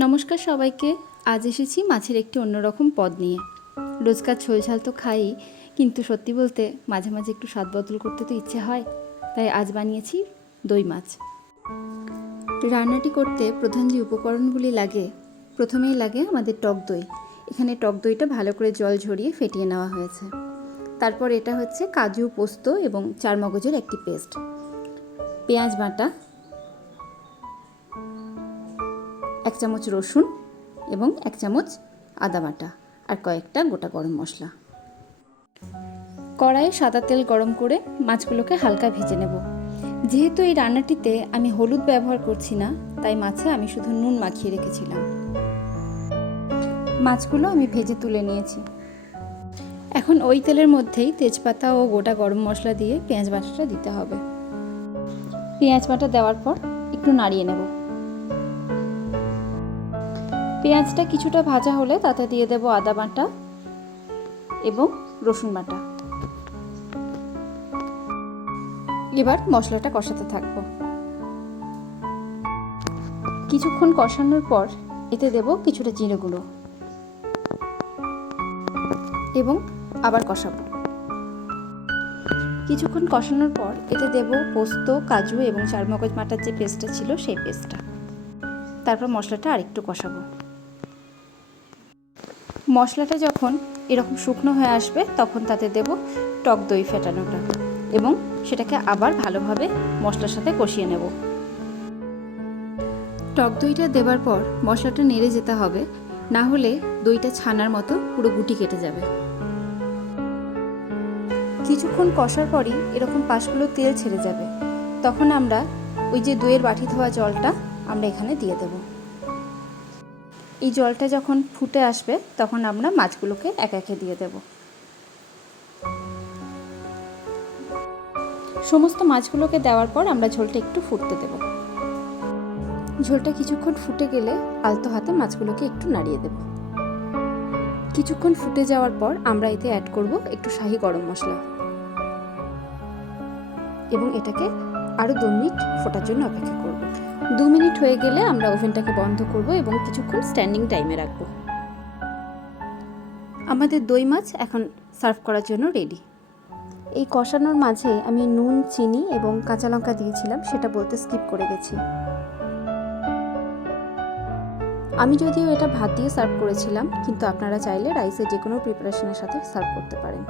নমস্কার সবাইকে। আজ এসেছি মাছের একটি অন্যরকম পদ নিয়ে। রোজকার ঝোল ঝাল তো খাই, কিন্তু সত্যি বলতে মাঝে মাঝে একটু স্বাদ বদল করতে তো ইচ্ছে হয়। তাই আজ বানিয়েছি দই মাছ। রান্নাটি করতে প্রধান যে উপকরণগুলি লাগে, প্রথমেই লাগে আমাদের টক দই। এখানে টক দইটা ভালো করে জল ঝরিয়ে ফেটিয়ে নেওয়া হয়েছে। তারপর এটা হচ্ছে কাজু, পোস্ত এবং চারমগজের একটি পেস্ট, পেঁয়াজ বাটা, 1 চামচ রসুন এবং 1 চামচ আদা বাটা, আর কয়েকটা গোটা গরম মশলা। কড়াইয়ে সাদা তেল গরম করে মাছগুলোকে হালকা ভেজে নেব। যেহেতু এই রান্নাটিতে আমি হলুদ ব্যবহার করছি না, তাই মাছে আমি শুধু নুন মাখিয়ে রেখেছিলাম। মাছগুলো আমি ভেজে তুলে নিয়েছি। এখন ওই তেলের মধ্যেই তেজপাতা ও গোটা গরম মশলা দিয়ে পেঁয়াজ বাটাটা দিতে হবে। পেঁয়াজ বাটা দেওয়ার পর একটু নাড়িয়ে নেব। পেঁয়াজটা কিছুটা ভাজা হলে তাতে দিয়ে দেব আদা বাটা এবং রসুন বাটা। এবার মশলাটা কষাতে থাকবো। কিছুক্ষণ কষানোর পর এতে দেব কিছুটা জিরে গুঁড়ো এবং আবার কষাবো। কিছুক্ষণ কষানোর পর এতে দেব পোস্ত, কাজু এবং চারমগজ বাটার যে পেস্টটা ছিল সেই পেস্টটা। তারপর মশলাটা আরেকটু কষাবো। মশলাটা যখন এরকম শুকনো হয়ে আসবে তখন তাতে দেব টক দই ফেটানোটা এবং সেটাকে আবার ভালোভাবে মশলার সাথে কষিয়ে নেব। টক দইটা দেবার পর মশলাটা নেড়ে যেতে হবে, না হলে দইটা ছানার মতো পুরো গুটি কেটে যাবে। কিছুক্ষণ কষার পরই এরকম পাশগুলো তেল ছেড়ে যাবে। তখন আমরা ওই যে দইয়ের বাটি ধোয়া জলটা আমরা এখানে দিয়ে দেব। এই জলটা যখন ফুটে আসবে তখন আমরা মাছগুলোকে একে একে দিয়ে দেব। সমস্ত মাছগুলোকে দেওয়ার পর আমরা ঝোলটা একটু ফুটতে দেব। ঝোলটা কিছুক্ষণ ফুটে গেলে আলতো হাতে মাছগুলোকে একটু নাড়িয়ে দেব। কিছুক্ষণ ফুটে যাওয়ার পর আমরা এতে অ্যাড করব একটু শাহি গরম মশলা এবং এটাকে আরও 2 মিনিট ফোটার জন্য অপেক্ষা করব। 2 মিনিট হয়ে গেলে আমরা ওভেনটাকে বন্ধ করব এবং কিছুক্ষণ স্ট্যান্ডিং টাইমে রাখব। আমাদের দই মাছ এখন সার্ভ করার জন্য রেডি। এই কষানোর মাঝে আমি নুন, চিনি এবং কাঁচা লঙ্কা দিয়েছিলাম, সেটা বলতে স্কিপ করে গেছি। আমি যদিও এটা ভাত দিয়ে সার্ভ করেছিলাম, কিন্তু আপনারা চাইলে রাইসের যে কোনো প্রিপারেশনের সাথে সার্ভ করতে পারেন।